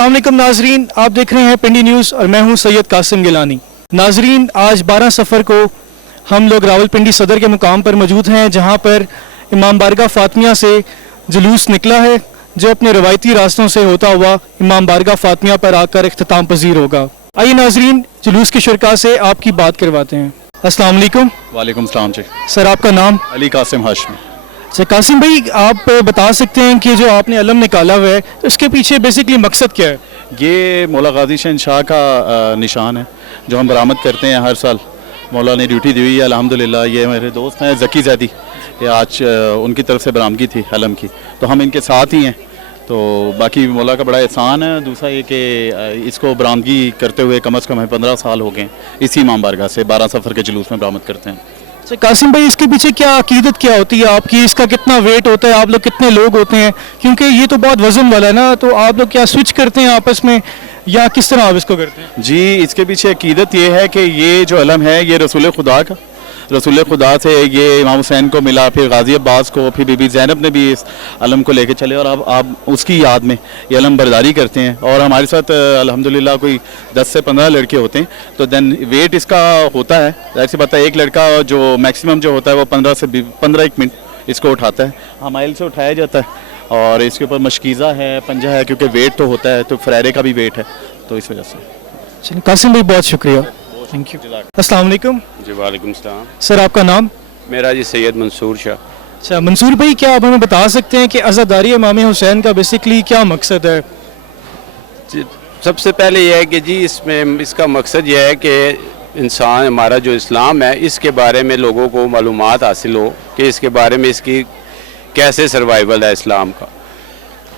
अस्सलाम वालेकुम नाजरीन, आप देख रहे हैं पिंडी न्यूज़ और मैं हूं सैयद कासिम गिलानी। नाजरीन, आज 12 सफ़र को हम लोग रावलपिंडी सदर के मुकाम पर मौजूद हैं, जहां पर इमाम बारगाह फातिमिया से जुलूस निकला है, जो अपने रवायती रास्तों से होता हुआ इमाम बारगाह फातिमिया पर आकर इख्तिताम पजीर होगा। आइए नाजरीन, जुलूस के शुरका से आपकी बात करवाते हैं। अस्सलाम वालेकुम। वालेकुम सलाम जी। सर, आपका नाम? अली कासिम हाशमी। अच्छा कासिम भाई, आप बता सकते हैं कि जो आपने अलम निकाला हुआ है, इसके पीछे बेसिकली मकसद क्या है? ये मौला गाजी शहनशाह का निशान है जो हम बरामद करते हैं हर साल। मौला ने ड्यूटी दी हुई है अल्हम्दुलिल्लाह। ये मेरे दोस्त हैं ज़की ज़ैदी, ये आज उनकी तरफ से बरामदगी थी अलम की, तो हम इनके साथ ही हैं। तो बाकी मौला का बड़ा एहसान है। दूसरा ये कि इसको बरामदगी करते हुए कम अज़ कम 15 साल हो गए इसी इमाम बारगाह से 12 सफ़र के जुलूस में बरामद करते हैं। अच्छा कासिम भाई, इसके पीछे क्या अकीदत क्या होती है आपकी? इसका कितना वेट होता है? आप लोग कितने लोग होते हैं? क्योंकि ये तो बहुत वजन वाला है ना, तो आप लोग क्या स्विच करते हैं आपस में या किस तरह आप इसको करते हैं? जी, इसके पीछे अकीदत ये है कि ये जो अलम है ये रसूल खुदा का, रसूल खुदा से ये इमाम हुसैन को मिला, फिर गाजी अब्बास को, फिर बीबी ज़ैनब ने भी इस अलम को लेके चले और अब आप उसकी याद में ये अलम बरदारी करते हैं। और हमारे साथ अल्हम्दुलिल्लाह कोई 10 से 15 लड़के होते हैं। तो देन वेट इसका होता है, ज़ाहिर सी बात है, एक लड़का जो मैक्सिमम जो होता है वो 15 से 15 मिनट इसको उठाता है। हमाइल से उठाया जाता है और इसके ऊपर मशकीज़ा है, पंजा है, क्योंकि वेट तो होता है, तो फरेरे का भी वेट है, तो इस वजह से। चलिए कासिम भाई, बहुत शुक्रिया, थैंक यू। अस्सलाम वालेकुम। जी वालेकुम सलाम। सर, आपका नाम? मेरा जी सैयद मंसूर शाह। अच्छा मंसूर भाई, क्या आप हमें बता सकते हैं कि अज़ादारी इमाम हुसैन का बेसिकली क्या मकसद है? जी, सबसे पहले यह है कि जी इसका मकसद यह है कि इंसान, हमारा जो इस्लाम है, इसके बारे में लोगों को मालूमात हासिल हो कि इसके बारे में इसकी कैसे सर्वाइवल है इस्लाम का।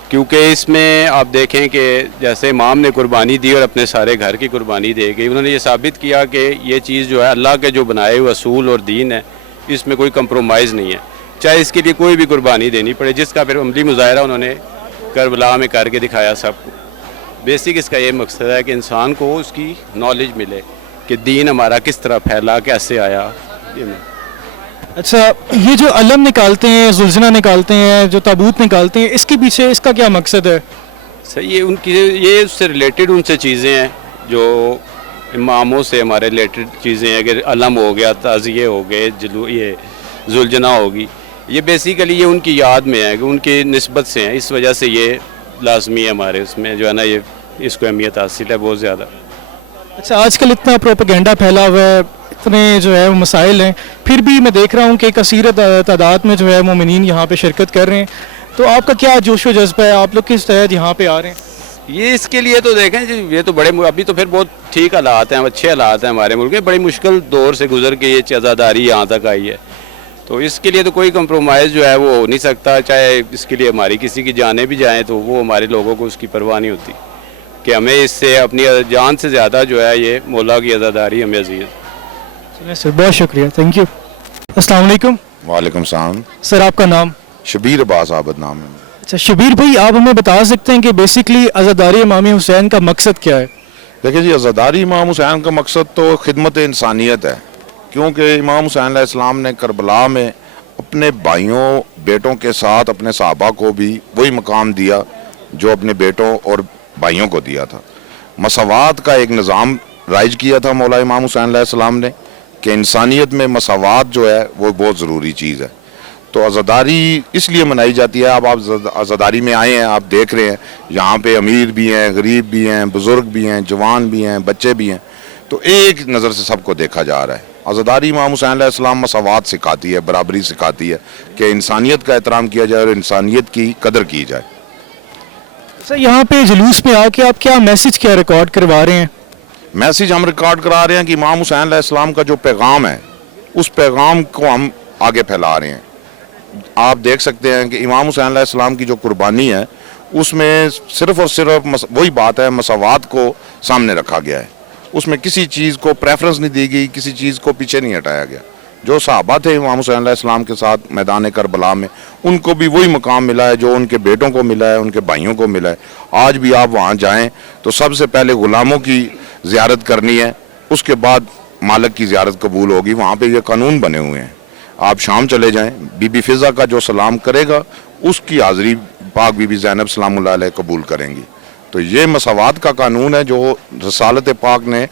क्योंकि इसमें आप देखें कि जैसे इमाम ने कुर्बानी दी और अपने सारे घर की कुर्बानी दे गई, उन्होंने ये साबित किया कि ये चीज़ जो है अल्लाह के जो बनाए हुए असूल और दीन है, इसमें कोई कंप्रोमाइज़ नहीं है, चाहे इसके लिए कोई भी कुर्बानी देनी पड़े, जिसका फिर अमली मुजाहरा उन्होंने करबला में करके दिखाया सबको। बेसिक इसका ये मकसद है कि इंसान को उसकी नॉलेज मिले कि दीन हमारा किस तरह फैला, कैसे आया। अच्छा, ये जो अलम निकालते हैं, जुल्जना निकालते हैं, जो ताबूत निकालते हैं, इसके पीछे इसका क्या मकसद है? सर, ये उससे रिलेटेड उनसे चीज़ें हैं जो इमामों से हमारे रिलेटेड चीज़ें हैं। अगर अलम हो गया, ताज़िये हो गए, ये जुल्जना होगी, ये बेसिकली ये उनकी याद में है कि उनकी निस्बत से हैं, इस वजह से ये लाजमी है हमारे उसमें जो है ना, ये इसको अहमियत हासिल है बहुत ज़्यादा। अच्छा, आजकल इतना प्रोपेगेंडा फैला हुआ है, इतने जो है वो मसाइल हैं, फिर भी मैं देख रहा हूँ कि कसीर तादाद में जो है मोमिनीन यहाँ पे शिरकत कर रहे हैं, तो आपका क्या जोश व जज्बा है? आप लोग किस तहत यहाँ पे आ रहे हैं? ये इसके लिए तो देखें जी, ये तो बड़े अभी तो फिर बहुत ठीक हालात हैं, अच्छे हालात हैं हमारे मुल्क में। बड़ी मुश्किल दौर से गुजर के ये आज़ादारी यहाँ तक आई है, तो इसके लिए तो कोई कंप्रोमाइज़ जो है वो हो नहीं सकता। चाहे इसके लिए हमारी किसी की जानें भी जाएँ तो वो हमारे लोगों को उसकी परवाह नहीं होती कि हमें इससे अपनी जान से ज़्यादा जो है ये मौला की आज़ादारी हमें अजीज़। चलिए सर, बहुत शुक्रिया, थैंक यू। अस्सलाम वालेकुम। वालेकुम सलाम। सर, आपका नाम? शबीर अब्बास आबद नाम है। अच्छा शबीर भाई, आप हमें बता सकते हैं कि बेसिकली अज़ादारी इमाम हुसैन का मकसद क्या है? देखिए जी, अज़ादारी इमाम हुसैन का मकसद तो खिदमत इंसानियत है, क्योंकि इमाम हुसैन अलैहिस्सलाम ने करबला में अपने भाइयों बेटों के साथ अपने सहाबा को भी वही मकाम दिया जो अपने बेटों और भाइयों को दिया था। मसावात का एक निज़ाम राइज किया था मौला इमाम हुसैन अलैहिस्सलाम ने कि इंसानियत में मसावात जो है वो बहुत ज़रूरी चीज़ है। तो अज़ादारी इसलिए मनाई जाती है। अब आप अज़ादारी में आए हैं, आप देख रहे हैं यहाँ पे अमीर भी हैं, गरीब भी हैं, बुज़ुर्ग भी हैं, जवान भी हैं, बच्चे भी हैं, तो एक नज़र से सबको देखा जा रहा है। अज़ादारी इमाम हुसैन अलैहिस्सलाम मसावात सिखाती है, बराबरी सिखाती है कि इंसानियत का एहतराम किया जाए और इंसानियत की कदर की जाए। सर, यहाँ पे जुलूस में आके आप क्या मैसेज क्या रिकॉर्ड करवा रहे हैं? मैसेज हम रिकॉर्ड करा रहे हैं कि इमाम हुसैन अलैहिस्सलाम का जो पैगाम है उस पैगाम को हम आगे फैला रहे हैं। आप देख सकते हैं कि इमाम हुसैन अलैहिस्सलाम की जो कुर्बानी है उसमें सिर्फ़ और सिर्फ वही बात है, मसावात को सामने रखा गया है। उसमें किसी चीज़ को प्रेफरेंस नहीं दी गई, किसी चीज़ को पीछे नहीं हटाया गया। जो सहाबा थे इमाम हुसैन अलैहिस्सलाम के साथ मैदान करबला में, उनको भी वही मकाम मिला है जो उनके बेटों को मिला है, उनके भाइयों को मिला है। आज भी आप वहाँ जाएँ तो सबसे पहले ग़ुलामों की ज़ियारत करनी है, उसके बाद मालिक की ज़ियारत कबूल होगी। वहाँ पे ये कानून बने हुए हैं। आप शाम चले जाएं, बीबी फ़िज़ा का जो सलाम करेगा उसकी हाज़िरी पाक बीबी ज़ैनब सलामुल्लाह अलैहा कबूल करेंगी। تو یہ مساوات کا قانون ہے جو رسالت پاک نے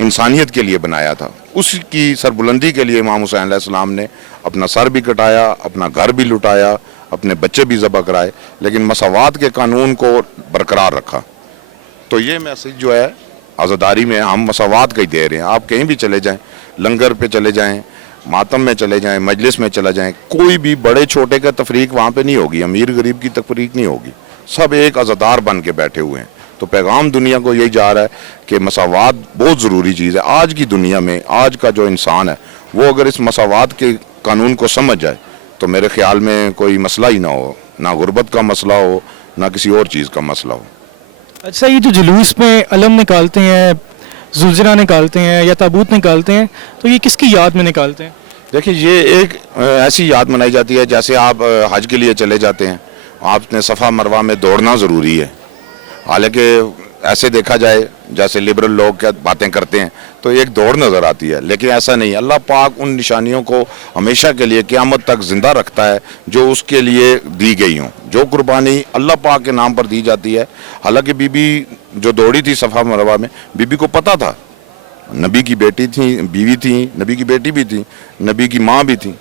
انسانیت کے لیے بنایا تھا. اس کی سربلندی کے لیے امام حسین علیہ السلام نے اپنا سر بھی کٹایا, اپنا گھر بھی لٹایا, اپنے بچے بھی ذبح کرائے, لیکن مساوات کے قانون کو برقرار رکھا. تو یہ میسج جو ہے عزاداری میں ہم مساوات کا ہی دے رہے ہیں. آپ کہیں بھی چلے جائیں, لنگر پہ چلے جائیں, ماتم میں چلے جائیں, مجلس میں چلے جائیں, کوئی بھی بڑے چھوٹے کا تفریق وہاں پہ نہیں ہوگی, امیر غریب کی تفریق نہیں ہوگی, سب ایک عزادار بن کے بیٹھے ہوئے ہیں. تو پیغام دنیا کو یہی جا رہا ہے کہ مساوات بہت ضروری چیز ہے. آج کی دنیا میں آج کا جو انسان ہے وہ اگر اس مساوات کے قانون کو سمجھ جائے تو میرے خیال میں کوئی مسئلہ ہی نہ ہو, نہ غربت کا مسئلہ ہو, نہ کسی اور چیز کا مسئلہ ہو. اچھا, یہ جو جلوس میں علم نکالتے ہیں, زلزلہ نکالتے ہیں یا تابوت نکالتے ہیں, تو یہ کس کی یاد میں نکالتے ہیں؟ دیکھیں, یہ ایک ایسی یاد منائی جاتی ہے جیسے آپ حج کے لیے چلے جاتے ہیں, آپ نے صفا مروہ میں دوڑنا ضروری ہے. حالانکہ ایسے دیکھا جائے جیسے لبرل لوگ کیا باتیں کرتے ہیں تو ایک دوڑ نظر آتی ہے, لیکن ایسا نہیں. اللہ پاک ان نشانیوں کو ہمیشہ کے لیے قیامت تک زندہ رکھتا ہے جو اس کے لیے دی گئی ہوں. جو قربانی اللہ پاک کے نام پر دی جاتی ہے. حالانکہ بی بی جو دوڑی تھی صفا مروہ میں, بی بی کو پتہ تھا, نبی کی بیٹی تھی, بیوی تھی, نبی کی بیٹی بھی تھی, نبی کی ماں بھی تھی,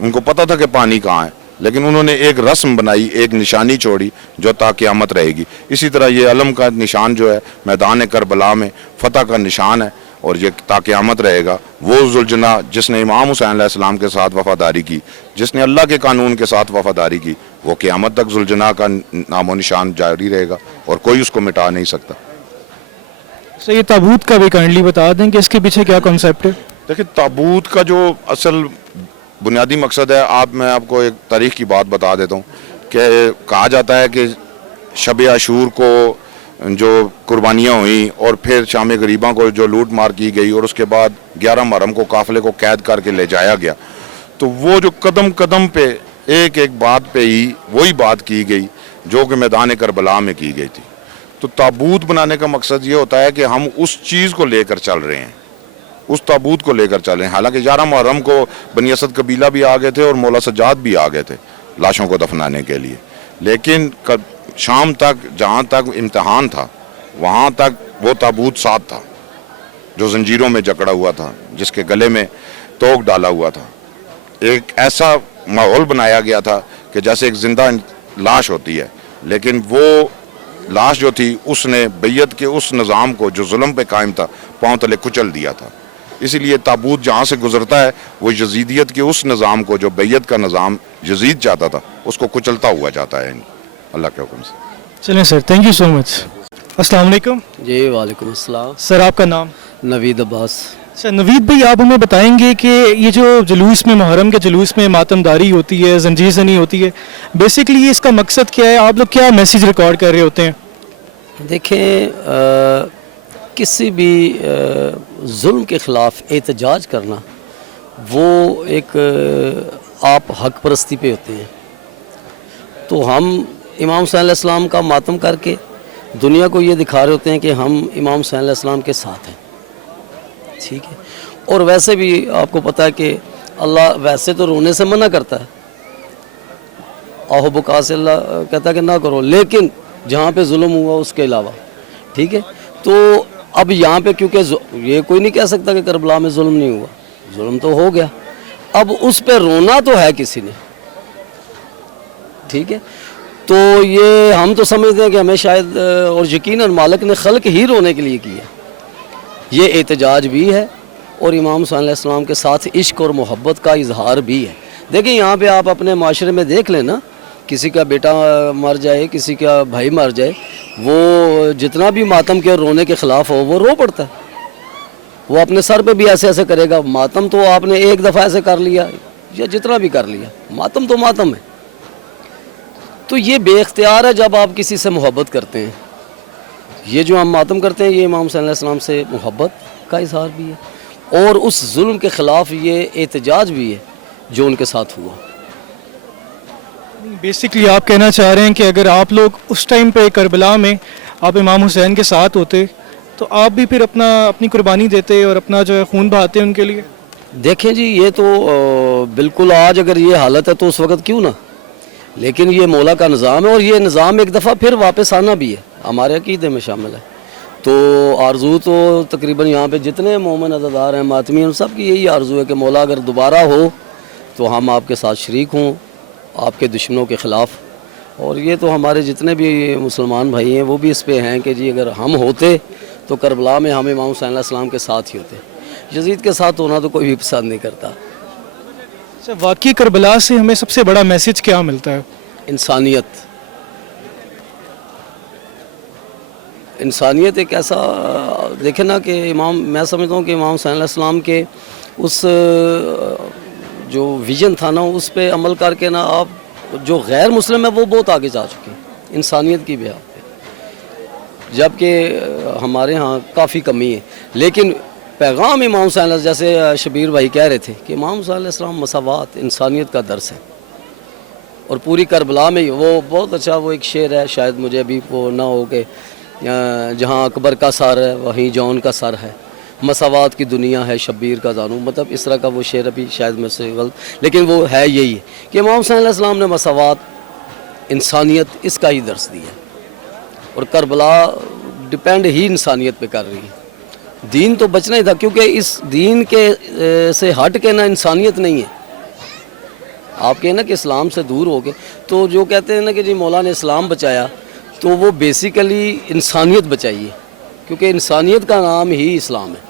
ان کو پتہ تھا کہ پانی کہاں ہے, لیکن انہوں نے ایک رسم بنائی, ایک نشانی چھوڑی جو تا قیامت رہے گی. اسی طرح یہ علم کا نشان جو ہے میدان کربلا میں فتح کا نشان ہے اور یہ تا قیامت رہے گا. وہ ذوالجناح جس نے امام حسین علیہ السلام کے ساتھ وفاداری کی, جس نے اللہ کے قانون کے ساتھ وفاداری کی, وہ قیامت تک ذوالجناح کا نام و نشان جاری رہے گا اور کوئی اس کو مٹا نہیں سکتا. سر, یہ تابوت کا بھی کائنڈلی بتا دیں کہ اس کے پیچھے کیا کنسیپٹ ہے؟ دیکھیں, تابوت کا جو اصل بنیادی مقصد ہے, میں آپ کو ایک تاریخ کی بات بتا دیتا ہوں کہ کہا جاتا ہے کہ شب عاشور کو جو قربانیاں ہوئیں اور پھر شام غریباں کو جو لوٹ مار کی گئی اور اس کے بعد 11 محرم کو قافلے کو قید کر کے لے جایا گیا, تو وہ جو قدم قدم پہ ایک ایک بات پہ ہی وہی بات کی گئی جو کہ میدان کربلا میں کی گئی تھی. تو تابوت بنانے کا مقصد یہ ہوتا ہے کہ ہم اس چیز کو لے کر چل رہے ہیں, اس تابوت کو لے کر چلیں. حالانکہ 11 محرم کو بنی اسد قبیلہ بھی آ گئے تھے اور مولا سجاد بھی آ گئے تھے لاشوں کو دفنانے کے لیے, لیکن شام تک جہاں تک امتحان تھا وہاں تک وہ تابوت ساتھ تھا جو زنجیروں میں جکڑا ہوا تھا, جس کے گلے میں توق ڈالا ہوا تھا. ایک ایسا ماحول بنایا گیا تھا کہ جیسے ایک زندہ لاش ہوتی ہے, لیکن وہ لاش جو تھی اس نے بیعت کے اس نظام کو جو ظلم پہ قائم تھا پاؤں تلے کچل دیا تھا. اسی لیے تابوت جہاں سے گزرتا ہے وہ یزیدیت کے اس نظام کو جو بیعت کا نظام یزید چاہتا تھا اس کو کچلتا ہوا جاتا ہے اللہ کے حکم سے. چلیں سر, تھینک یو سو مچ. السلام علیکم. جی وعلیکم السلام. سر, آپ کا نام؟ نوید عباس. سر نوید بھائی, آپ ہمیں بتائیں گے کہ یہ جو جلوس میں محرم کے جلوس میں ماتم داری ہوتی ہے, زنجیر زنی ہوتی ہے, بیسکلی اس کا مقصد کیا ہے؟ آپ لوگ کیا میسیج ریکارڈ کر رہے ہوتے ہیں؟ دیکھیں, کسی بھی ظلم کے خلاف احتجاج کرنا وہ ایک آپ حق پرستی پہ ہوتے ہیں. تو ہم امام حسین علیہ السلام کا ماتم کر کے دنیا کو یہ دکھا رہے ہوتے ہیں کہ ہم امام حسین علیہ السلام کے ساتھ ہیں. ٹھیک ہے, اور ویسے بھی آپ کو پتہ ہے کہ اللہ ویسے تو رونے سے منع کرتا ہے, آہ بکا سے اللہ کہتا ہے کہ نہ کرو, لیکن جہاں پہ ظلم ہوا اس کے علاوہ. ٹھیک ہے, تو اب یہاں پہ کیونکہ یہ کوئی نہیں کہہ سکتا کہ کربلا میں ظلم نہیں ہوا, ظلم تو ہو گیا, اب اس پہ رونا تو ہے کسی نے. ٹھیک ہے, تو یہ ہم تو سمجھتے ہیں کہ ہمیں شاید اور یقیناً مالک نے خلق ہی رونے کے لیے کیا. یہ احتجاج بھی ہے اور امام حسین علیہ السلام کے ساتھ عشق اور محبت کا اظہار بھی ہے. دیکھیں, یہاں پہ آپ اپنے معاشرے میں دیکھ لیں نا, کسی کا بیٹا مر جائے, کسی کا بھائی مر جائے, وہ جتنا بھی ماتم کے اور رونے کے خلاف ہو وہ رو پڑتا ہے. وہ اپنے سر پہ بھی ایسے ایسے کرے گا. ماتم تو آپ نے ایک دفعہ ایسے کر لیا یا جتنا بھی کر لیا, ماتم تو ماتم ہے. تو یہ بے اختیار ہے جب آپ کسی سے محبت کرتے ہیں. یہ جو ہم ماتم کرتے ہیں یہ امام صلی اللہ علیہ وسلم سے محبت کا اظہار بھی ہے اور اس ظلم کے خلاف یہ احتجاج بھی ہے جو ان کے ساتھ ہوا. بیسکلی آپ کہنا چاہ رہے ہیں کہ اگر آپ لوگ اس ٹائم پہ کربلا میں آپ امام حسین کے ساتھ ہوتے تو آپ بھی پھر اپنی قربانی دیتے اور اپنا جو ہے خون بہاتے ان کے لیے. دیکھیں جی, یہ تو بالکل آج اگر یہ حالت ہے تو اس وقت کیوں نہ, لیکن یہ مولا کا نظام ہے اور یہ نظام ایک دفعہ پھر واپس آنا بھی ہے. ہمارے عقیدے میں شامل ہے. تو آرزو تو تقریباً یہاں پہ جتنے مومن عزادار ہیں ماتمی ہیں سب کی یہی آرزو ہے کہ مولا اگر دوبارہ ہو تو ہم آپ کے ساتھ شریک ہوں آپ کے دشمنوں کے خلاف. اور یہ تو ہمارے جتنے بھی مسلمان بھائی ہیں وہ بھی اس پہ ہیں کہ جی اگر ہم ہوتے تو کربلا میں ہم امام حسین علیہ السلام کے ساتھ ہی ہوتے. یزید کے ساتھ ہونا تو کوئی بھی پسند نہیں کرتا. اچھا، واقعی کربلا سے ہمیں سب سے بڑا میسج کیا ملتا ہے؟ انسانیت. انسانیت ایک ایسا دیکھیں نا کہ میں سمجھتا ہوں کہ امام حسین علیہ السلام کے اس جو ویژن تھا نا اس پہ عمل کر کے نا آپ جو غیر مسلم ہے وہ بہت آگے جا چکے ہیں انسانیت کی بنا پہ، جبکہ ہمارے ہاں کافی کمی ہے. لیکن پیغام امام حسین علیہ جیسے شبیر بھائی کہہ رہے تھے کہ امام حسین علیہ السلام مساوات انسانیت کا درس ہے. اور پوری کربلا میں وہ بہت اچھا وہ ایک شعر ہے، شاید مجھے ابھی وہ نہ ہو کہ جہاں اکبر کا سر ہے وہیں جون کا سر ہے، مساوات کی دنیا ہے شبیر کا زانو. مطلب اس طرح کا وہ شعر ابھی شاید میں سے غلط، لیکن وہ ہے یہی ہے کہ امام حسین علیہ السلام نے مساوات انسانیت اس کا ہی درس دیا. اور کربلا ڈپینڈ ہی انسانیت پہ کر رہی ہے. دین تو بچنا ہی تھا کیونکہ اس دین کے سے ہٹ کے نا انسانیت نہیں ہے. آپ کہیں نا کہ اسلام سے دور ہو کے تو جو کہتے ہیں نا کہ جی مولا نے اسلام بچایا تو وہ بیسیکلی انسانیت بچائی ہے کیونکہ انسانیت کا نام ہی اسلام ہے.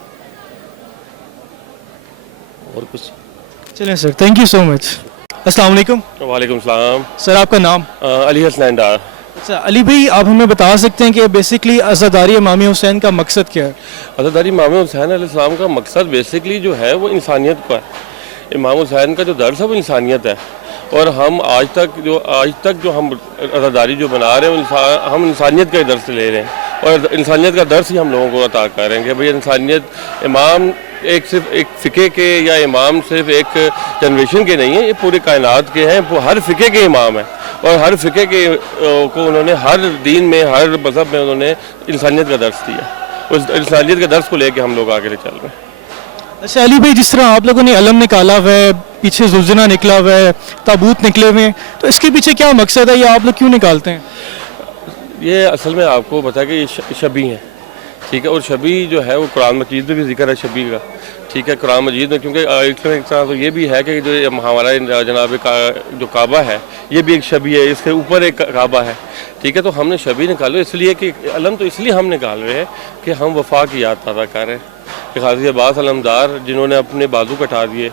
اور کچھ چلیں سر، تھینک یو سو مچ. السلام علیکم. وعلیکم السلام. سر آپ کا نام؟ علی حسنین ڈار. اچھا علی بھائی، آپ ہمیں بتا سکتے ہیں کہ بیسکلی عزاداری امام حسین کا مقصد کیا ہے؟ عزاداری امام حسین علیہ السلام کا مقصد بیسکلی جو ہے وہ انسانیت کا ہے. امام حسین کا جو درس ہے وہ انسانیت ہے. اور ہم آج تک جو ہم عزاداری جو بنا رہے ہیں ہم انسانیت کا درس لے رہے ہیں اور انسانیت کا درس ہی ہم لوگوں کو عطا کر رہے ہیں کہ بھئی انسانیت امام صرف ایک فقہ کے یا امام صرف ایک جنریشن کے نہیں ہیں، یہ پورے کائنات کے ہیں. وہ ہر فقہ کے امام ہیں اور ہر فقہ کے کو انہوں نے ہر دین میں ہر مذہب میں انہوں نے انسانیت کا درس دیا. اس انسانیت کے درس کو لے کے ہم لوگ آگے چل رہے ہیں. اچھا علی بھائی، جس طرح آپ لوگوں نے علم نکالا ہوا ہے، پیچھے زلزلہ نکلا ہوا ہے، تابوت نکلے ہوئے ہیں، تو اس کے پیچھے کیا مقصد ہے یا آپ لوگ کیوں نکالتے ہیں؟ یہ اصل میں آپ کو بتا کہ یہ شبی ہیں، ٹھیک ہے. اور شبی جو ہے وہ قرآن مجید میں بھی ذکر ہے شبی کا، ٹھیک ہے. قرآن مجید میں کیونکہ ایک طرح تو یہ بھی ہے کہ جو ہمارا جناب جو کعبہ ہے یہ بھی ایک شبی ہے، اس کے اوپر ایک کعبہ ہے، ٹھیک ہے. تو ہم نے شبی نکالو اس لیے کہ علم تو اس لیے ہم نکال رہے ہیں کہ ہم وفا کی یاد تازہ کر رہے ہیں کہ غازی عباس علمدار جنہوں نے اپنے بازو کٹا دیے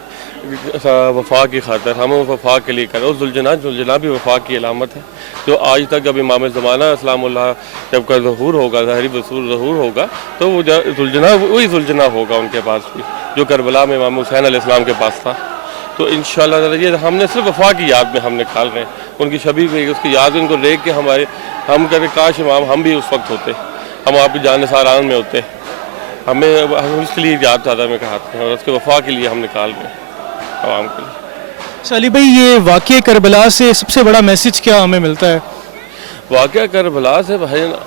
وفا کی خاطر، ہم وفا کے لیے کر رہے ہیں. زلجنا بھی وفا کی علامت ہے جو آج تک جب امام زمانہ اسلام اللہ جب کا ظہور ہوگا، ظاہری ظہور ہوگا تو وہ زلجنا وہی زلجنا ہوگا ان کے پاس بھی جو کربلا میں امام حسین علیہ السلام کے پاس تھا. تو انشاءاللہ یہ ہم نے صرف وفا کی یاد میں ہم نکال رہے ہیں ان کی شبی میں، اس کی یاد ان کو دیکھ کے ہم کہتے کاش امام ہم بھی اس وقت ہوتے، ہم آپ کی جانثاران میں ہوتے. ہم اس کے لیے یاد زیادہ میں کہاتے ہیں اور اس کے وفا کے لیے ہم نکال رہے ہیں عوام کے لیے. اچھا علی بھائی، یہ واقعہ کربلا سے سب سے بڑا میسج کیا ہمیں ملتا ہے؟ واقعہ کربلا سے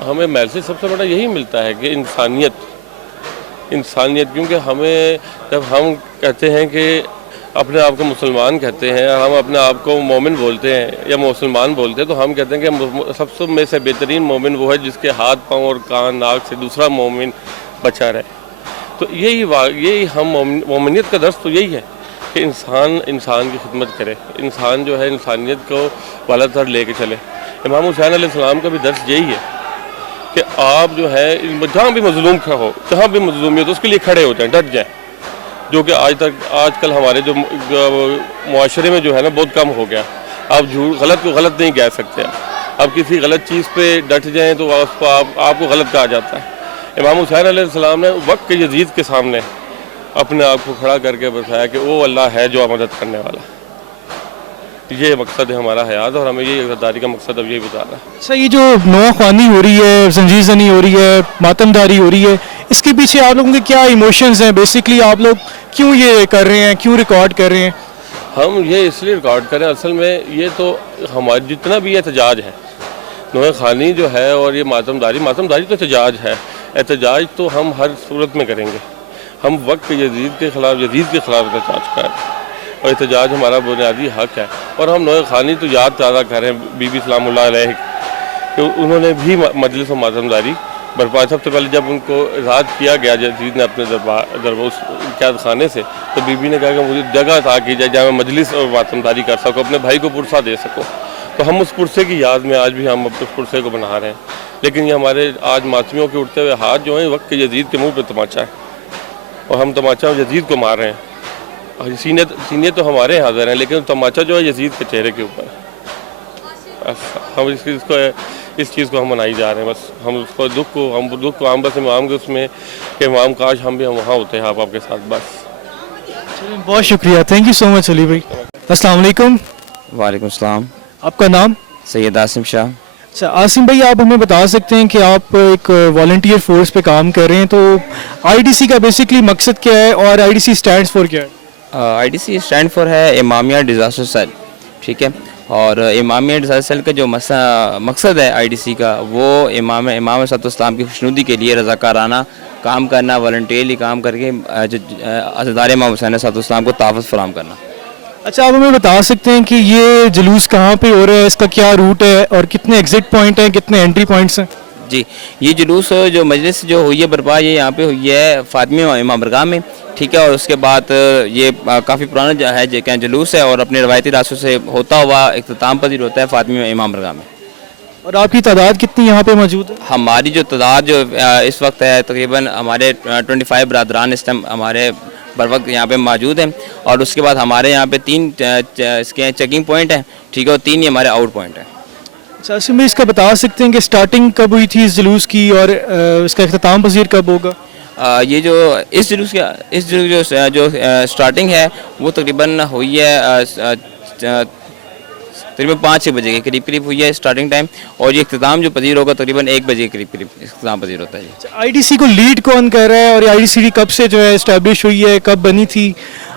ہمیں میسج سب سے بڑا یہی ملتا ہے کہ انسانیت کیونکہ ہمیں جب ہم کہتے ہیں کہ اپنے آپ کو مسلمان کہتے ہیں، ہم اپنے آپ کو مومن بولتے ہیں یا مسلمان بولتے ہیں، تو ہم کہتے ہیں کہ سب سے میں سے بہترین مومن وہ ہے جس کے ہاتھ پاؤں اور کان ناک سے دوسرا مومن بچا رہے. تو یہی ہم مومنیت کا درس تو یہی ہے کہ انسان کی خدمت کرے، انسان جو ہے انسانیت کو بالا تر لے کے چلے. امام حسین علیہ السلام کا بھی درس یہی ہے کہ آپ جو ہے جہاں بھی مظلوم ہو، جہاں بھی مظلومیت اس کے لیے کھڑے ہو جائیں، ڈٹ جائیں، جو کہ آج کل ہمارے جو معاشرے میں جو ہے نا بہت کم ہو گیا. آپ غلط کو غلط نہیں کہہ سکتے، آپ کسی غلط چیز پہ ڈٹ جائیں تو اس کو آپ کو غلط کہا جاتا ہے. امام حسین علیہ السلام نے وقت کے یزید کے سامنے اپنے آپ کو کھڑا کر کے بتایا کہ وہ اللہ ہے جو مدد کرنے والا. یہ مقصد ہے ہمارا حیات اور ہمیں یہ عزاداری کا مقصد اب یہی بتا رہا ہے. اچھا، یہ جو نوح خوانی ہو رہی ہے، زنجیر زنی ہو رہی ہے، ماتم داری ہو رہی ہے، اس کے پیچھے آپ لوگوں کے کیا ایموشنز ہیں؟ بیسکلی آپ لوگ کیوں یہ کر رہے ہیں، کیوں ریکارڈ کر رہے ہیں؟ ہم یہ اس لیے ریکارڈ کریں، اصل میں یہ تو ہمارا جتنا بھی احتجاج ہے، نوح خوانی جو ہے اور یہ ماتم داری تو احتجاج ہے. احتجاج تو ہم ہر صورت میں کریں گے. ہم وقت یزید کے خلاف احتجاج کر رہے ہیں اور احتجاج ہمارا بنیادی حق ہے. اور ہم نوح خوانی تو یاد تازہ کر رہے ہیں بی بی سلام اللہ علیہ کہ انہوں نے بھی مجلس و ماتمداری برپا. سب سے پہلے جب ان کو احاطہ کیا گیا یزید نے اپنے دربار اس قید خانے سے, تو بی بی نے کہا کہ مجھے جگہ عطا کی جائے جہاں میں مجلس اور ماتمداری کر سکوں, اپنے بھائی کو پرسہ دے سکوں. تو ہم اس پرسے کی یاد میں آج بھی ہم اس پرسے کو بنا رہے ہیں. لیکن یہ ہمارے آج ماتمیوں کے اٹھتے ہوئے ہاتھ جو ہیں وقت کے یزید کے منہ پہ تماچا ہے, اور ہم تماچا یزید کو مار رہے ہیں. اور سینے تو ہمارے حاضر ہیں, لیکن تماچا جو ہے یزید کے چہرے کے اوپر ہے. ہم اس چیز کو ہم منائی جا رہے ہیں. بس ہم اس کو دکھ کو ہم بس امام کے اس میں کہ امام کاش ہم بھی وہاں ہوتے ہیں آپ کے ساتھ. بس بہت شکریہ, تھینک یو سو مچ علی بھائی. السلام علیکم. وعلیکم السلام. آپ کا نام؟ سید عاصم شاہ. اچھا عاصم بھائی, آپ ہمیں بتا سکتے ہیں کہ آپ ایک والنٹیئر فورس پہ کام کر رہے ہیں, تو آئی ڈی سی کا بیسکلی مقصد کیا ہے اور I D C stand for کیا ہے؟ I D C stand for ہے امامیہ ڈیزاسٹر سیل, ٹھیک ہے. اور امامیہ ڈیزاسٹر سیل کا جو مقصد ہے آئی ڈی سی کا, وہ امام صاحب اسلام کی خوشنودی کے لیے رضاکارانہ کام کرنا, والنٹیئرلی کام کر کے عزیزدار امام حسین صاحب اسلام کو تحفظ فراہم کرنا. اچھا آپ ہمیں بتا سکتے ہیں کہ یہ جلوس کہاں پہ ہو رہا ہے, اس کا کیا روٹ ہے اور کتنے ایگزٹ پوائنٹ ہیں, کتنے انٹری پوائنٹس ہیں؟ جی, یہ جلوس جو مجلس جو ہوئی ہے برپا, یہ یہاں پہ ہوئی ہے فاطمی امام برگاہ میں, ٹھیک ہے. اور اس کے بعد یہ کافی پرانا ہے جلوس ہے, اور اپنے روایتی راستوں سے ہوتا ہوا اختتام پذیر ہوتا ہے فاطمی امام برگاہ میں. اور آپ کی تعداد کتنی یہاں پہ موجود ہے؟ ہماری جو تعداد جو اس وقت ہے تقریباً ہمارے 25 برادران اس ٹائم ہمارے بر وقت یہاں پہ موجود ہیں. اور اس کے بعد ہمارے یہاں پہ 3 اس کے چیکنگ پوائنٹ ہیں, ٹھیک ہے, اور 3 ہی ہمارے آؤٹ پوائنٹ ہیں. اچھا عاصم بھائی, اس کا بتا سکتے ہیں کہ سٹارٹنگ کب ہوئی تھی اس جلوس کی اور اس کا اختتام پذیر کب ہوگا؟ یہ جو اس جلوس جو سٹارٹنگ ہے وہ تقریباً ہوئی ہے تقریباً 5-6 بجے کے قریب ہوئی ہے سٹارٹنگ ٹائم, اور یہ اختتام جو پذیر ہوگا تقریباً 1 بجے کے قریب اختتام پذیر ہوتا ہے. آئی ڈی سی کو لیڈ کون کر رہا ہے, اور آئی ڈی سی کب سے جو ہے اسٹیبلش ہوئی ہے, کب بنی تھی,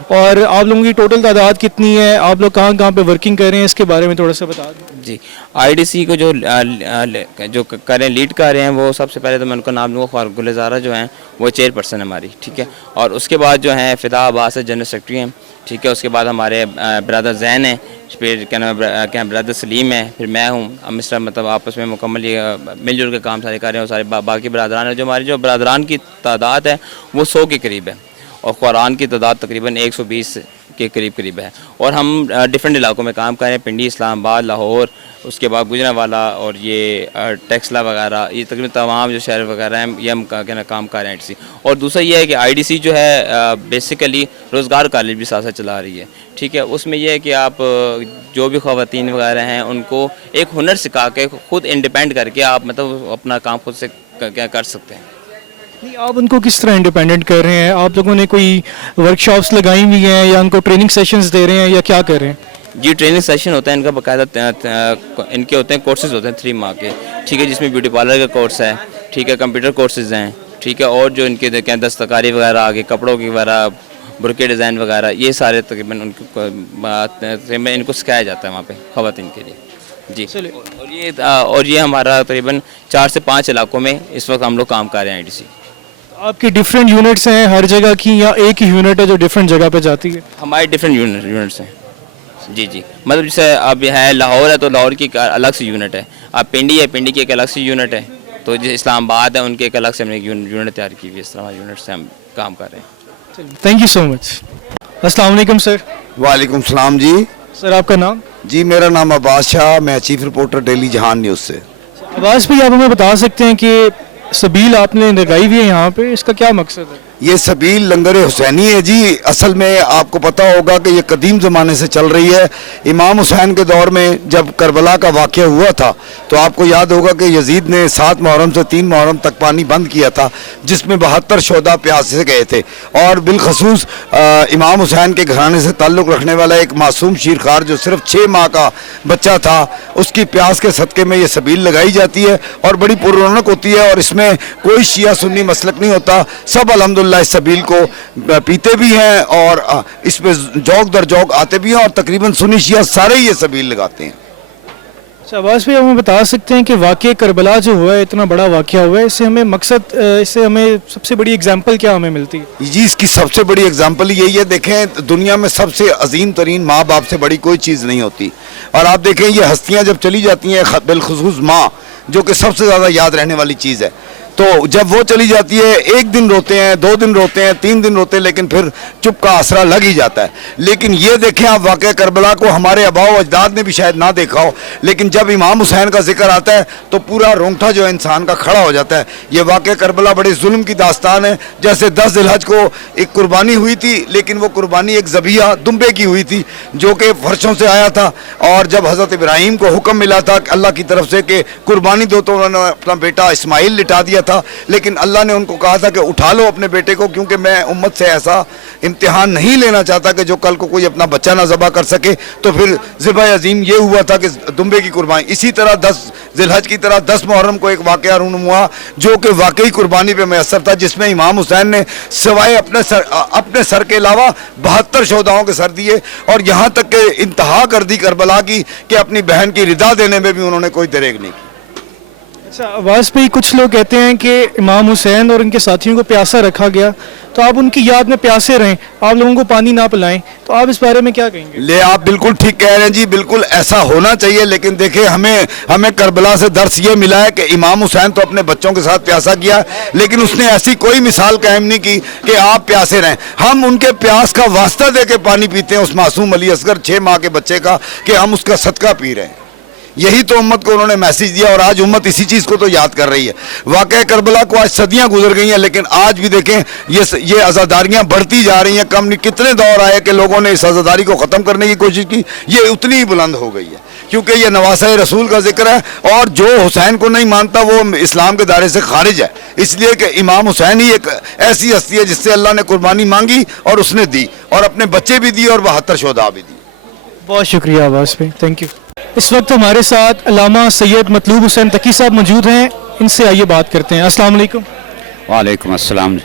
اور آپ لوگوں کی ٹوٹل تعداد کتنی ہے, آپ لوگ کہاں کہاں پہ ورکنگ کر رہے ہیں, اس کے بارے میں تھوڑا سا بتا دیں. جی, آئی ڈی سی کو جو کریں لیڈ کر رہے ہیں, وہ سب سے پہلے تو میں ان کا نام لوں گا, گلزارہ جو ہیں وہ چیئر پرسن ہماری, ٹھیک ہے. اور اس کے بعد جو ہیں فدا عباس جنرل سیکرٹری ہیں, ٹھیک ہے. اس کے بعد ہمارے برادر زین ہیں, پھر کیا برادر سلیم ہے, پھر میں ہوں. ہم اس طرح مطلب آپس میں مکمل یہ مل جل کے کام سارے کر رہے ہیں. اور سارے باقی برادران ہیں, جو ہماری جو برادران کی تعداد ہے وہ 100 کے قریب ہے, اور قرآن کی تعداد تقریباً 120 کے قریب ہے. اور ہم ڈفرینٹ علاقوں میں کام کر رہے ہیں, پنڈی, اسلام آباد, لاہور, اس کے بعد گجرانوالا, اور یہ ٹیکسلا وغیرہ, یہ تقریباً تمام جو شہر وغیرہ ہیں یہ ہم کام کر رہے ہیں آئی ڈی سی. اور دوسرا یہ ہے کہ آئی ڈی سی جو ہے بیسیکلی روزگار کالج بھی ساتھ ساتھ چلا رہی ہے, ٹھیک ہے. اس میں یہ ہے کہ آپ جو بھی خواتین وغیرہ ہیں ان کو ایک ہنر سکھا کے خود انڈیپینڈ کر کے آپ مطلب اپنا کام خود سے کر سکتے ہیں. آپ ان کو کس طرح انڈیپینڈنٹ کر رہے ہیں؟ آپ لوگوں نے کوئی ورک شاپس لگائی ہوئی ہیں یا ان کو ٹریننگ سیشنز دے رہے ہیں یا کیا کر رہے ہیں؟ جی, ٹریننگ سیشن ہوتا ہے ان کا باقاعدہ, ان کے ہوتے ہیں کورسز ہوتے ہیں 3 ماہ کے, ٹھیک ہے, جس میں بیوٹی پارلر کا کورس ہے, ٹھیک ہے, کمپیوٹر کورسز ہیں, ٹھیک ہے, اور جو ان کے دستکاری وغیرہ آگے کپڑوں کی وغیرہ, برقع ڈیزائن وغیرہ, یہ سارے تقریباً ان کو سکھایا جاتا ہے وہاں پہ خواتین کے لیے. جی, اور یہ ہمارا تقریباً 4 سے 5 علاقوں میں اس وقت ہم لوگ کام کر رہے ہیں آئی ڈی سی. آپ کی ڈفرینٹ یونٹس ہیں ہر جگہ کی, یا ایک ہی یونٹ ہے جو ڈفرینٹ جگہ پہ جاتی ہے؟ ہماری ڈفرینٹ یونٹس ہیں. جی, مطلب جیسے اب ہے لاہور ہے تو لاہور کی ایک الگ سی یونٹ ہے, آپ پنڈی ہے, پنڈی کی ایک الگ سی یونٹ ہے, تو جیسے اسلام آباد ہے ان کے ایک الگ سے ہم نے یونٹ تیار کی ہوئی ہے. اس طرح یونٹ سے ہم کام کر رہے ہیں. تھینک یو سو مچ. السلام علیکم سر. وعلیکم السلام. جی سر, آپ کا نام؟ جی, میرا نام عباس شاہ, میں چیف رپورٹر ڈیلی جہان نیوز سے. عباس بھائی, آپ ہمیں بتا سکتے ہیں کہ سبیل آپ نے لگائی ہوئی ہے یہاں پہ, اس کا کیا مقصد ہے؟ یہ سبیل لنگر حسینی ہے جی. اصل میں آپ کو پتہ ہوگا کہ یہ قدیم زمانے سے چل رہی ہے. امام حسین کے دور میں جب کربلا کا واقعہ ہوا تھا تو آپ کو یاد ہوگا کہ یزید نے 7 محرم سے 3 محرم تک پانی بند کیا تھا, جس میں 72 شہداء پیاس سے گئے تھے. اور بالخصوص امام حسین کے گھرانے سے تعلق رکھنے والا ایک معصوم شیرخوار جو صرف 6 ماہ کا بچہ تھا, اس کی پیاس کے صدقے میں یہ سبیل لگائی جاتی ہے اور بڑی پر رونق ہوتی ہے. اور اس میں کوئی شیعہ سنی مسلک نہیں ہوتا, سب الحمدللہ اس سبیل کو پیتے بھی ہیں اور اس پہ جوک در جوک آتے بھی ہیں, اور تقریباً سنی شیعہ سارے یہ سبیل لگاتے ہیں. अच्छा अब्बास भाई, हमें बता सकते हैं कि वाक़या करबला जो हुआ है, इतना बड़ा वाक़या हुआ है, इससे हमें मकसद, इससे हमें सबसे बड़ी एग्जाम्पल क्या हमें मिलती है? जी, इसकी सबसे बड़ी एग्जाम्पल यही है, देखें दुनिया में सबसे अजीम तरीन माँ बाप से बड़ी कोई चीज़ नहीं होती। और आप देखें ये हस्तियाँ जब चली जाती हैं, बिलखुसूस माँ जो कि सबसे ज़्यादा याद रहने वाली चीज़ है, तो जब वो चली जाती है, एक दिन रोते हैं, 2 दिन रोते हैं, 3 दिन रोते हैं, लेकिन फिर चुप का आसरा लग ही जाता है। लेकिन ये देखें आप, वाक़या करबला को हमारे आबाओ अजदाद ने भी शायद ना देखा हो, लेकिन जब इमाम हुसैन का जिक्र आता है तो पूरा रोंगटा जो है इंसान का खड़ा हो जाता है। ये वाक़या करबला बड़े जुल्म की दास्तान है। जैसे 10 ज़िलहज को एक कुर्बानी हुई थी, लेकिन वो कुर्बानी एक ज़बिया दुम्बे की हुई थी जो कि फर्शों से आया था, और जब हज़रत इब्राहीम को हुक्म मिला था अल्लाह की तरफ से कि कुर्बानी दो, तो उन्होंने अपना बेटा इस्माइल लिटा दिया था, लेकिन अल्लाह ने उनको कहा था कि उठा लो अपने बेटे को, क्योंकि मैं उम्मत से ऐसा इम्तिहान नहीं लेना चाहता कि जो कल को कोई अपना बच्चा ना ज़बा कर सके। तो फिर ज़िबा अजीम ये हुआ था कि दुम्बे की कुर्बानी। इसी तरह 10 ज़िलहज की तरह 10 मुहर्रम को एक वाक़या रूनुमा हुआ जो कि वाकई कुर्बानी पे मैसर था, जिसमें इमाम हुसैन ने सिवाय अपने सर के अलावा 72 शोहदाओं के सर दिए, और यहाँ तक कि इंतहा कर दी करबला की कि अपनी बहन की रिदा देने में भी उन्होंने कोई दरेग नहीं की। अच्छा अब्बास भाई, कुछ लोग कहते हैं कि इमाम हुसैन और उनके साथियों को प्यासा रखा गया, तो आप उनकी याद में प्यासे रहें, आप लोगों को पानी ना पिलाएं, तो आप इस बारे में क्या कहेंगे? ले, आप बिल्कुल ठीक कह रहे हैं जी, बिल्कुल ऐसा होना चाहिए। लेकिन देखिए हमें करबला से दर्स ये मिला है कि इमाम हुसैन तो अपने बच्चों के साथ प्यासा किया, लेकिन उसने ऐसी कोई मिसाल कायम नहीं की कि आप प्यासे रहें। हम उनके प्यास का वास्ता दे के पानी पीते हैं, उस मासूम अली असगर 6 माह के बच्चे का, कि हम उसका सदका पी रहे हैं। यही तो उम्मत को उन्होंने मैसेज दिया, और आज उम्मत इसी चीज़ को तो याद कर रही है। वाक़या करबला को आज सदियां गुजर गई हैं, लेकिन आज भी देखें ये अज़ादारियां बढ़ती जा रही हैं। कम नहीं, कितने दौर आए कि लोगों ने इस अज़ादारी को ख़त्म करने की कोशिश की, ये उतनी ही बुलंद हो गई है, क्योंकि ये नवासा रसूल का जिक्र है, और जो हुसैन को नहीं मानता वो इस्लाम के दायरे से खारिज है। इसलिए कि इमाम हुसैन ही एक ऐसी हस्ती है जिससे अल्लाह ने कुर्बानी मांगी और उसने दी, और अपने बच्चे भी दिए और 72 शोहदा भी दिए। बहुत शुक्रिया अब्बास भाई, थैंक यू। इस वक्त हमारे साथ अल्लामा सैयद मतलूब हुसैन तकी साहब मौजूद हैं, इनसे आइए बात करते हैं। अस्सलाम वालेकुम। वालेकुम अस्सलाम।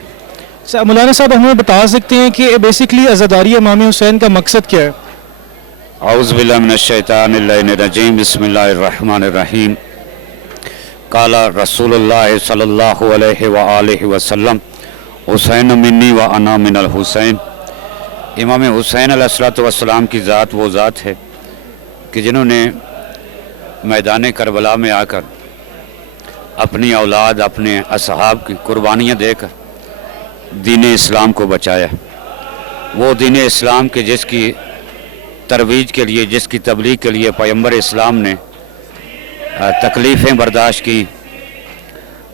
मौलाना साहब, हमें बता सकते हैं कि बेसिकली अज़ादारी इमाम हुसैन का मकसद क्या है? औज़ु बिल्लाहि मिनश शैतानिर रजीम, बिस्मिल्लाहिर रहमानिर रहीम। काला रसूलुल्लाह सल्लल्लाहु अलैहि व आलिहि वसल्लम, हुसैन मिन्नी व अना मिनल हुसैन। इमाम हुसैन अलैहिस्सलातु वस्सलाम की ज़ात वो ज़ात है कि जिन्होंने मैदान करबला में आकर अपनी औलाद, अपने असहाब की कुर्बानियाँ देकर दीन इस्लाम को बचाया। वो दीन इस्लाम के जिसकी तरवीज के लिए, जिसकी तबलीग के लिए पैगंबर इस्लाम ने तकलीफ़ें बर्दाश्त की,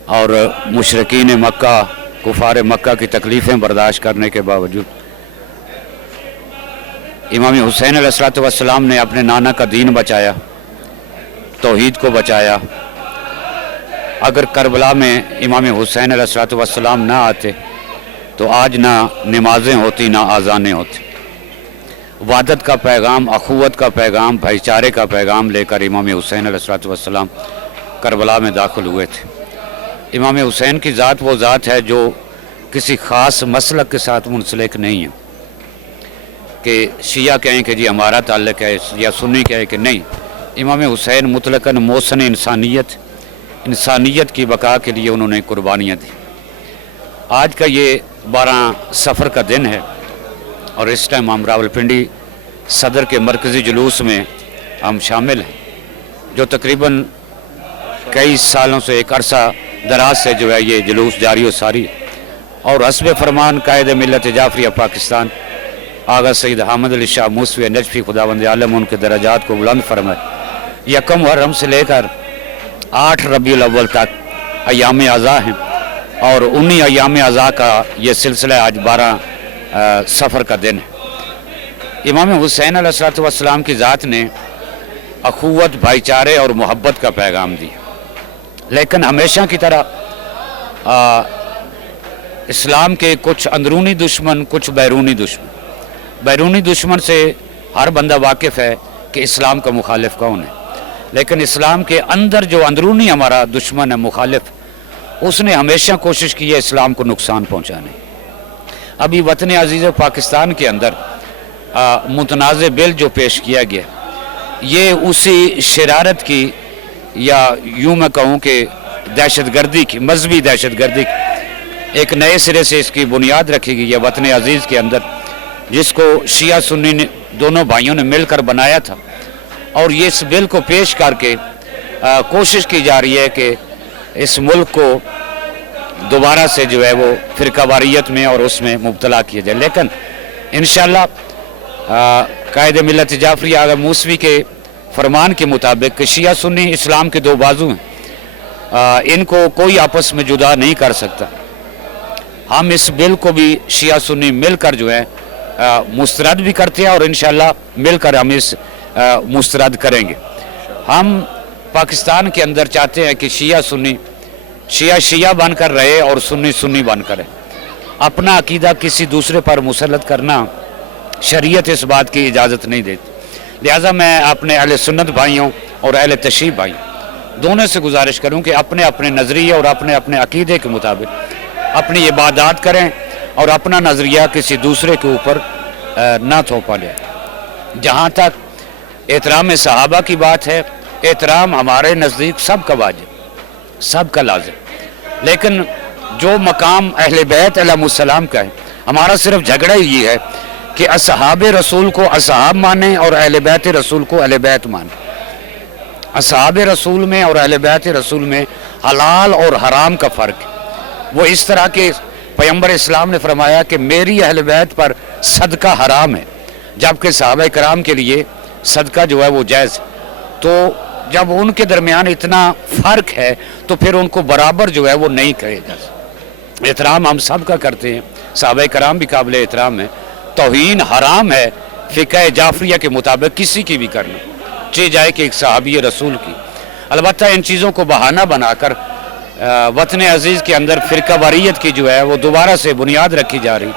और मुशरिकीन मक्का, कुफार मक्का की तकलीफ़ें बर्दाश्त करने के बावजूद इमाम हुसैन अलैहिस्सलातु वस्सलाम ने अपने नाना का दीन बचाया, तौहीद को बचाया। अगर करबला में इमाम हुसैन अलैहिस्सलातु वस्सलाम ना आते तो आज ना नमाज़ें होती, ना आज़ानें होती। वादत का पैगाम, अखुवत का पैगाम, भाईचारे का पैगाम लेकर इमाम हुसैन अलैहिस्सलातु वस्सलाम करबला में दाखिल हुए थे। इमाम हुसैन की ज़ात वो ज़ात है जो किसी ख़ास मसलक के साथ मुंसलिक नहीं है कि शिया कहें कि जी हमारा ताल्लुक़ है, या सुन्नी कहें कि नहीं। इमाम हुसैन मुतलकन मौसन इंसानियत की बका के लिए उन्होंने कुर्बानियाँ दी। आज का ये 12 सफ़र का दिन है, और इस टाइम हम रावलपिंडी सदर के मरकज़ी जुलूस में हम शामिल हैं, जो तकरीबन कई सालों से, एक अरसा दराज से जो है ये जुलूस जारी व सारी है। और हस्ब फरमान कायद मिलत जाफरिया पाकिस्तान आगा सईद अहमद अली शाह मूसवी नजफी खुदावंद आलम उनके दराजात को बुलंद फरमाए। यकम मुहर्रम से लेकर 8 रबीउल अव्वल तक अयाम अज़ा हैं, और उन्हीं अयाम अज़ा का ये सिलसिला आज 12 सफ़र का दिन है। इमाम हुसैन अलैहिस्सलातु वस्सलाम की ज़ात ने अखुवत, भाईचारे और मोहब्बत का पैगाम दिया, लेकिन हमेशा की तरह इस्लाम के कुछ अंदरूनी दुश्मन, कुछ बैरूनी दुश्मन। बैरूनी दुश्मन से हर बंदा वाकिफ़ है कि इस्लाम का मुखालिफ कौन है, लेकिन इस्लाम के अंदर जो अंदरूनी हमारा दुश्मन है, मुखालिफ, उसने हमेशा कोशिश की है इस्लाम को नुकसान पहुँचाने। अभी वतन अजीज़ पाकिस्तान के अंदर मुतनाज़ बिल जो पेश किया गया, ये उसी शरारत की या यूँ मैं कहूँ कि दहशत गर्दी की, मजहबी दहशत गर्दी की एक नए सिरे से इसकी बुनियाद रखी गई है वतन अजीज़ के अंदर, जिसको शिया सुन्नी ने दोनों भाइयों ने मिलकर बनाया था। और ये इस बिल को पेश करके कोशिश की जा रही है कि इस मुल्क को दोबारा से जो है वो फ़िरकावारियत में और उसमें मुब्तला किया जाए। लेकिन इंशाअल्लाह कायद मिलत जाफरी आगा मूसवी के फरमान के मुताबिक शिया सुन्नी इस्लाम के दो बाजू हैं, इनको कोई आपस में जुदा नहीं कर सकता। हम इस बिल को भी शिया सुन्नी मिलकर जो है मुस्तरद भी करते हैं और इंशाअल्लाह मिलकर हम इस मुस्तरद करेंगे। हम पाकिस्तान के अंदर चाहते हैं कि शिया सुन्नी शिया बनकर रहे और सुन्नी सुन्नी बनकर रहे। अपना अकीदा किसी दूसरे पर मुसल्लत करना शरीयत इस बात की इजाज़त नहीं देती। लिहाजा मैं अपने अहले सुन्नत भाइयों और अहले तशरीफ़ भाइयों दोनों से गुजारिश करूं कि अपने अपने नज़रिए और अपने अपने अकीदे के मुताबिक अपनी इबादत करें और अपना नज़रिया किसी दूसरे के ऊपर ना थोपा लें। जहाँ तक एहतराम सहाबा की बात है, एहतराम हमारे नज़दीक सबका वाजिब, सबका लाजिम। लेकिन जो मकाम अहले बैत अलैहिमुस्सलाम का है, हमारा सिर्फ झगड़ा ही ये है कि असहाब रसूल को असहाब माने और अहले बैत रसूल को अहले बैत माने। असहाब रसूल में और अहले बैत रसूल में हलाल और हराम का फ़र्क है। वो इस तरह के पैगंबर इस्लाम ने फरमाया कि मेरी अहले बैत पर सदका हराम है, जबकि सहाबा कराम के लिए सदका जो है वो जायज़। तो जब उनके दरमियान इतना फ़र्क है तो फिर उनको बराबर जो है वो नहीं कहे जा सकता। एहतराम हम सब का करते हैं, सहाबा कराम भी काबिल एहतराम है। तौहीन हराम है फ़िक़्ह जाफरिया के मुताबिक किसी की भी करना, चाहे जाए कि एक सहाबी रसूल की। अलबत्ता इन चीज़ों को बहाना बनाकर वतन अजीज़ के अंदर फ़िरकावारियत की जो है वो दोबारा से बुनियाद रखी जा रही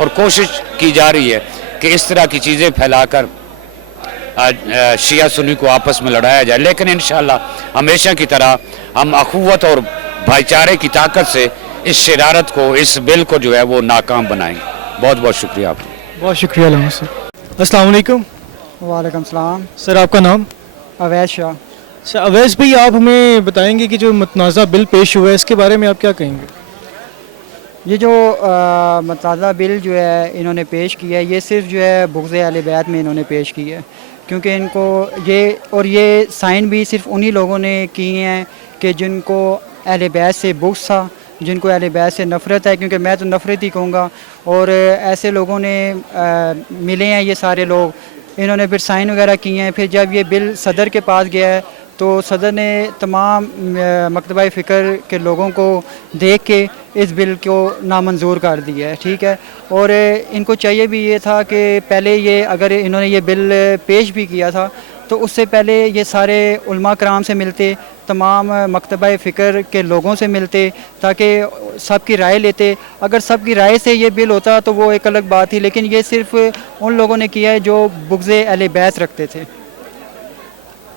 और कोशिश की जा रही है कि इस तरह की चीज़ें फैलाकर शिया सुन्नी को आपस में लड़ाया जाए। लेकिन इंशाअल्लाह हमेशा की तरह हम अखुवत और भाईचारे की ताकत से इस शरारत को, इस बिल को जो है वो नाकाम बनाएंगे। बहुत बहुत शुक्रिया आपका। बहुत शुक्रिया अल्लाह सर। अस्सलाम वालेकुम। वालेकुम सलाम। सर आपका नाम? अवैस शाह। अच्छा अवैस भाई, आप हमें बताएंगे कि जो मतनाज़ा बिल पेश हुआ है इसके बारे में आप क्या कहेंगे? ये जो मतनाज़ा बिल जो है इन्होंने पेश किया है, ये सिर्फ जो है बुग़्ज़ अहले बैत में इन्होंने पेश की है, क्योंकि इनको ये साइन भी सिर्फ उन्हीं लोगों ने किए हैं कि जिनको अहले बैत से बुग़्ज़ था, जिनको अहले बैत से नफ़रत है, क्योंकि मैं तो नफ़रत ही कहूँगा। और ऐसे लोगों ने मिले हैं ये सारे लोग, इन्होंने फिर साइन वगैरह किए हैं। फिर जब ये बिल सदर के पास गया है तो सदर ने तमाम मकतबा फ़िक्र के लोगों को देख के इस बिल को नामंजूर कर दिया है, ठीक है। और इनको चाहिए भी ये था कि पहले ये अगर इन्होंने ये बिल पेश भी किया था तो उससे पहले ये सारे उलमा कराम से मिलते, तमाम मकतबा फ़िक्र के लोगों से मिलते, ताकि सबकी राय लेते। अगर सबकी राय से ये बिल होता तो वो एक अलग बात थी, लेकिन ये सिर्फ उन लोगों ने किया है जो बुग़्ज़ अहले बैत रखते थे।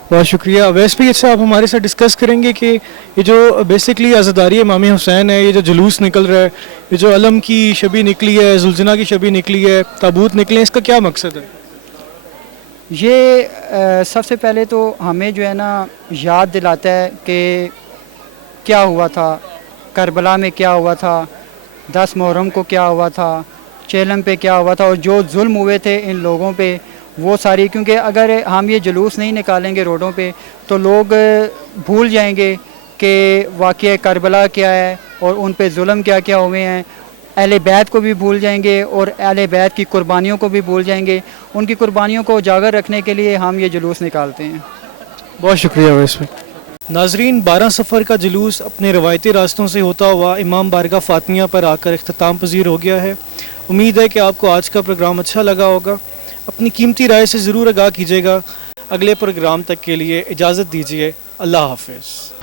बहुत शुक्रिया अवैस भाई। अच्छा आप हमारे साथ डिस्कस करेंगे कि ये जो बेसिकली आज़ादारी इमाम हुसैन है, ये जो जुलूस निकल रहा है, ये जो अलम की शबी निकली है, जुल्जना की शबी निकली है, ताबूत निकले, इसका क्या मकसद है? ये सबसे पहले तो हमें जो है ना याद दिलाता है कि क्या हुआ था करबला में, क्या हुआ था 10 मुहर्रम को, क्या हुआ था चेलम पे, क्या हुआ था, और जो जुल्म हुए थे इन लोगों पे वो सारी। क्योंकि अगर हम ये जुलूस नहीं निकालेंगे रोडों पे तो लोग भूल जाएंगे कि वाक़या करबला क्या है और उन पे जुल्म क्या क्या हुए हैं। अहले बैत को भी भूल जाएंगे और अहले बैत की कुर्बानियों को भी भूल जाएंगे। उनकी कुर्बानियों को उजागर रखने के लिए हम ये जुलूस निकालते हैं। बहुत शुक्रिया वैसे। नाजरीन, 12 सफ़र का जुलूस अपने रवायती रास्तों से होता हुआ इमाम बारगाह फातिमिया पर आकर इख्तिताम पजीर हो गया है। उम्मीद है कि आपको आज का प्रोग्राम अच्छा लगा होगा। अपनी कीमती राय से ज़रूर आगाह कीजिएगा। अगले प्रोग्राम तक के लिए इजाज़त दीजिए। अल्लाह हाफ़िज़।